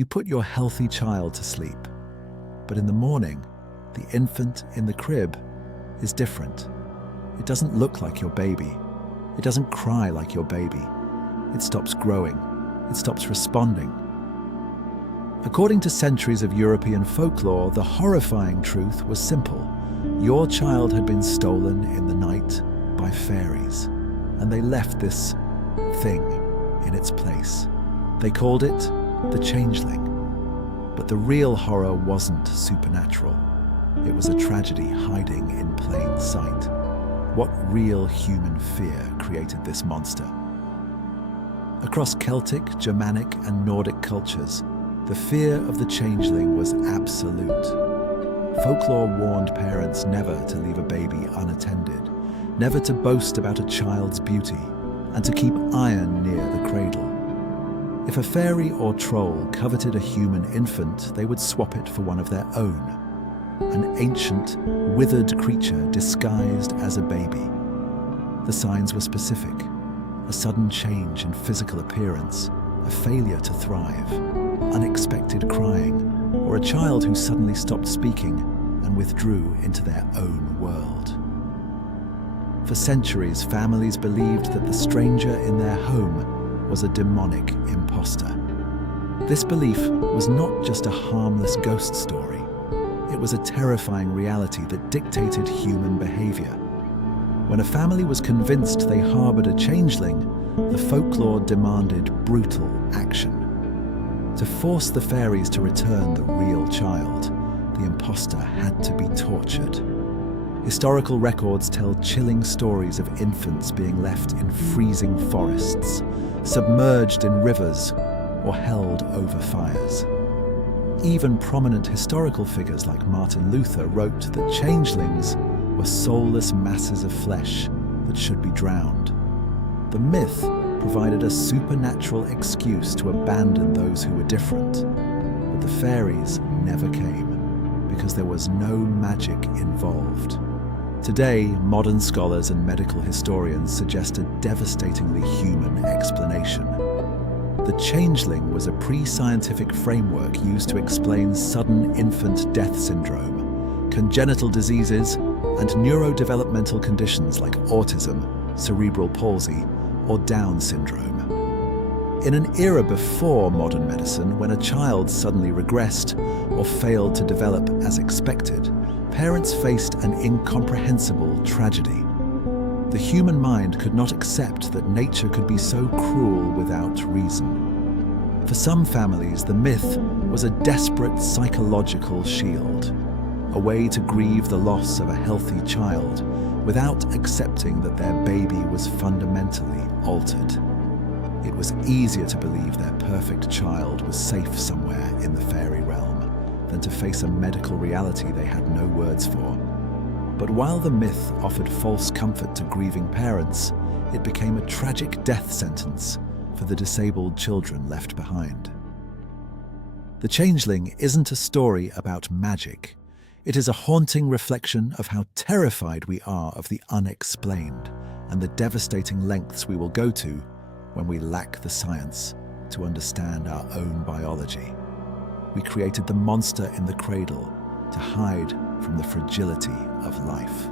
You put your healthy child to sleep, but in the morning, the infant in the crib is different. It doesn't look like your baby. It doesn't cry like your baby. It stops growing. It stops responding. According to centuries of European folklore, the horrifying truth was simple. Your child had been stolen in the night by fairies, and they left this thing in its place. They called it the Changeling. But the real horror wasn't supernatural. It was a tragedy hiding in plain sight. What real human fear created this monster? Across Celtic, Germanic, and Nordic cultures, the fear of the Changeling was absolute. Folklore warned parents never to leave a baby unattended, never to boast about a child's beauty, and to keep iron near the cradle. If a fairy or troll coveted a human infant, they would swap it for one of their own, an ancient, withered creature disguised as a baby. The signs were specific: a sudden change in physical appearance, a failure to thrive, unexpected crying, or a child who suddenly stopped speaking and withdrew into their own world. For centuries, families believed that the stranger in their home was a demonic imposter. This belief was not just a harmless ghost story. It was a terrifying reality that dictated human behavior. When a family was convinced they harbored a changeling, the folklore demanded brutal action. To force the fairies to return the real child, the imposter had to be tortured. Historical records tell chilling stories of infants being left in freezing forests, submerged in rivers, or held over fires. Even prominent historical figures like Martin Luther wrote that changelings were soulless masses of flesh that should be drowned. The myth provided a supernatural excuse to abandon those who were different, but the fairies never came because there was no magic involved. Today, modern scholars and medical historians suggest a devastatingly human explanation. The changeling was a pre-scientific framework used to explain sudden infant death syndrome, congenital diseases, and neurodevelopmental conditions like autism, cerebral palsy, or Down syndrome. In an era before modern medicine, when a child suddenly regressed or failed to develop as expected, parents faced an incomprehensible tragedy. The human mind could not accept that nature could be so cruel without reason. For some families, the myth was a desperate psychological shield, a way to grieve the loss of a healthy child without accepting that their baby was fundamentally altered. It was easier to believe their perfect child was safe somewhere in the fairy realm than to face a medical reality they had no words for. But while the myth offered false comfort to grieving parents, it became a tragic death sentence for the disabled children left behind. The Changeling isn't a story about magic. It is a haunting reflection of how terrified we are of the unexplained and the devastating lengths we will go to when we lack the science to understand our own biology. We created the monster in the cradle to hide from the fragility of life.